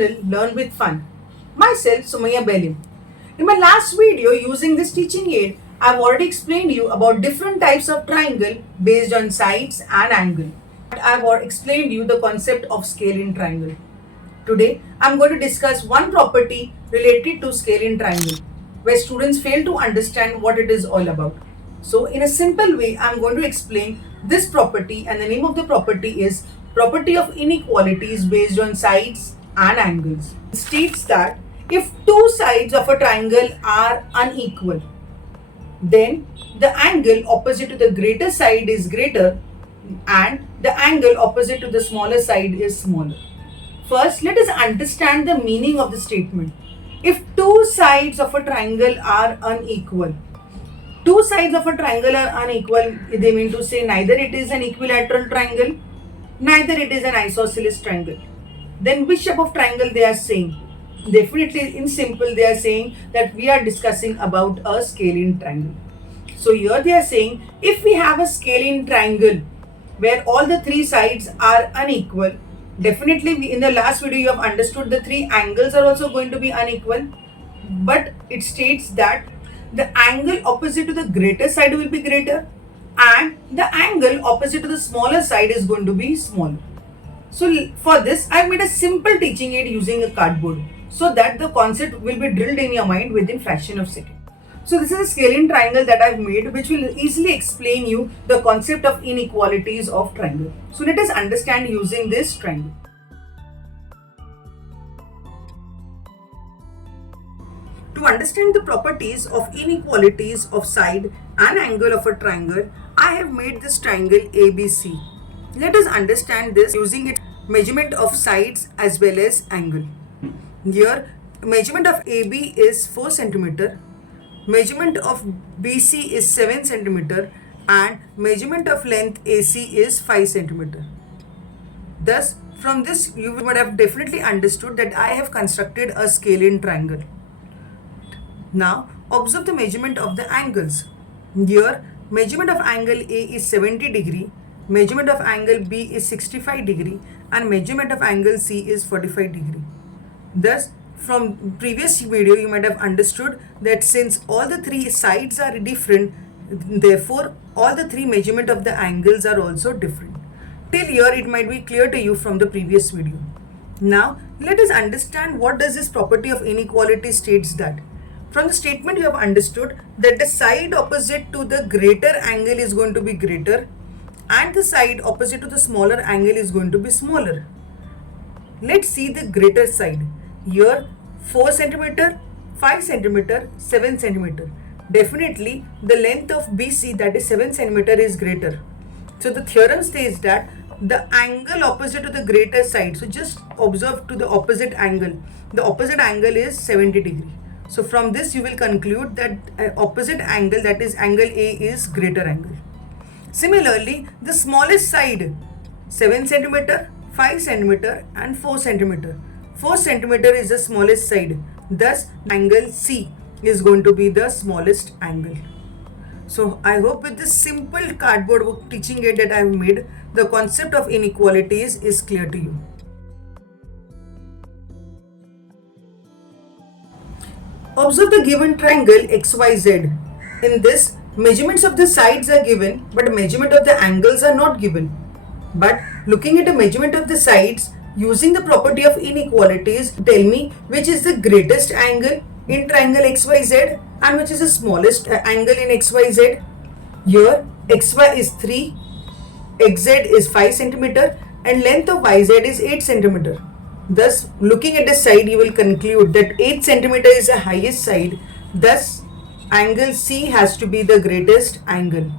channel Learn with Fun. Myself Sumaya Belim. In my last video using this teaching aid, I've already explained you about different types of triangle based on sides and angle. I've already explained you the concept of scale in triangle. Today, I'm going to discuss one property related to scale in triangle, where students fail to understand what it is all about. So, in a simple way, I'm going to explain this property, and the name of the property is property of inequalities based on sides and angles. It states that if two sides of a triangle are unequal, then the angle opposite to the greater side is greater and the angle opposite to the smaller side is smaller. First, let us understand the meaning of the statement. If two sides of a triangle are unequal, two sides of a triangle are unequal, they mean to say neither it is an equilateral triangle, neither it is an isosceles triangle. Then which type of triangle they are saying? Definitely in simple they are saying that we are discussing about a scalene triangle. So here they are saying if we have a scalene triangle where all the three sides are unequal, definitely in the last video you have understood the three angles are also going to be unequal, but it states that the angle opposite to the greater side will be greater and the angle opposite to the smaller side is going to be smaller. So for this I made a simple teaching aid using a cardboard so that the concept will be drilled in your mind within fraction of second. So this is a scalene triangle that I've made which will easily explain you the concept of inequalities of triangle. So let us understand using this triangle. To understand the properties of inequalities of side and angle of a triangle, I have made this triangle ABC. Let us understand this using its measurement of sides as well as angle. Here, measurement of AB is 4 cm, measurement of BC is 7 cm and measurement of length AC is 5 cm. Thus, from this you would have definitely understood that I have constructed a scalene triangle. Now, observe the measurement of the angles. Here, measurement of angle A is 70 degree, measurement of angle B is 65 degree and measurement of angle C is 45 degree. Thus, from previous video you might have understood that since all the three sides are different, therefore all the three measurement of the angles are also different. Till here it might be clear to you from the previous video. Now, let us understand what does this property of inequality states that. From the statement you have understood that the side opposite to the greater angle is going to be greater and the side opposite to the smaller angle is going to be smaller. Let's see the greater side. Here 4 cm, 5 cm, 7 cm. Definitely the length of BC, that is 7 cm, is greater. So the theorem says that the angle opposite to the greater side, so just observe to the opposite angle. The opposite angle is 70 degree. So from this you will conclude that opposite angle, that is angle A, is greater angle. Similarly, the smallest side 7 cm, 5 cm and 4 cm. 4 cm is the smallest side. Thus angle C is going to be the smallest angle. So I hope with this simple cardboard book teaching aid that I have made, the concept of inequalities is clear to you. Observe the given triangle XYZ. In this, measurements of the sides are given, but measurement of the angles are not given. But looking at the measurement of the sides, using the property of inequalities, tell me which is the greatest angle in triangle XYZ and which is the smallest angle in XYZ. Here, XY is 3, XZ is 5 cm and length of YZ is 8 cm. Thus, looking at the side, you will conclude that 8 cm is the highest side. Thus, angle C has to be the greatest angle.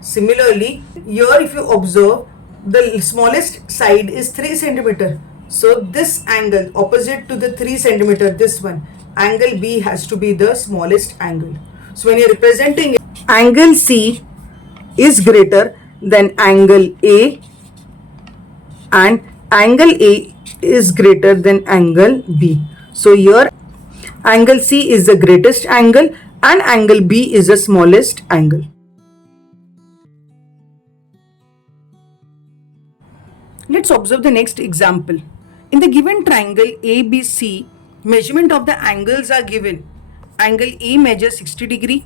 Similarly, here if you observe, the smallest side is 3 cm. So, this angle opposite to the 3 cm, this one, angle B has to be the smallest angle. So, when you are representing it, angle C is greater than angle A and angle A is greater than angle B. So here angle C is the greatest angle and angle B is the smallest angle. Let's observe the next example. In the given triangle ABC, measurement of the angles are given. Angle A measures 60 degree,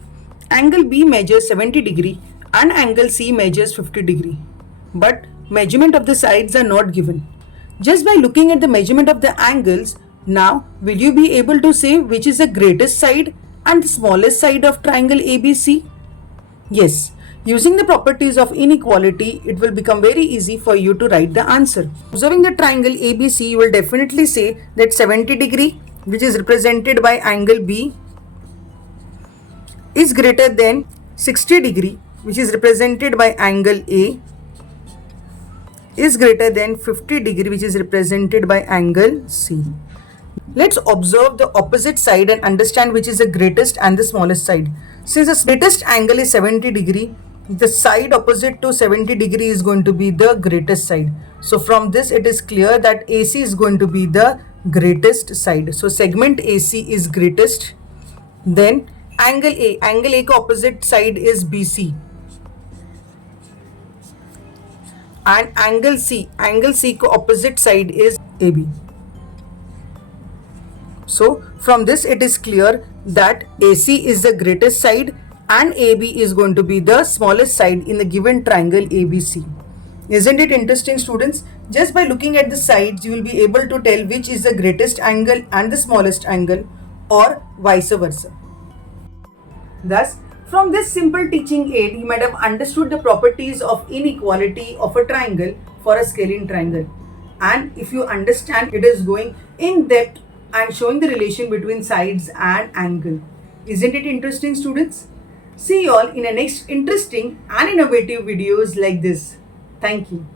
angle B measures 70 degree, and angle C measures 50 degree. But measurement of the sides are not given. Just by looking at the measurement of the angles, now will you be able to say which is the greatest side and the smallest side of triangle ABC? Yes, using the properties of inequality, it will become very easy for you to write the answer. Observing the triangle ABC, you will definitely say that 70 degree, which is represented by angle B, is greater than 60 degree, which is represented by angle A, is greater than 50 degree, which is represented by angle C. Let's observe the opposite side and understand which is the greatest and the smallest side. Since the greatest angle is 70 degree, the side opposite to 70 degree is going to be the greatest side. So from this it is clear that AC is going to be the greatest side. So segment AC is greatest. Then angle A ka opposite side is BC. And angle C ka opposite side is AB. So from this it is clear that AC is the greatest side and AB is going to be the smallest side in the given triangle ABC. Isn't it interesting, students? Just by looking at the sides, you will be able to tell which is the greatest angle and the smallest angle, or vice versa. Thus, from this simple teaching aid, you might have understood the properties of inequality of a triangle for a scalene triangle. And if you understand, it is going in depth and showing the relation between sides and angle. Isn't it interesting, students? See you all in a next interesting and innovative videos like this. Thank you.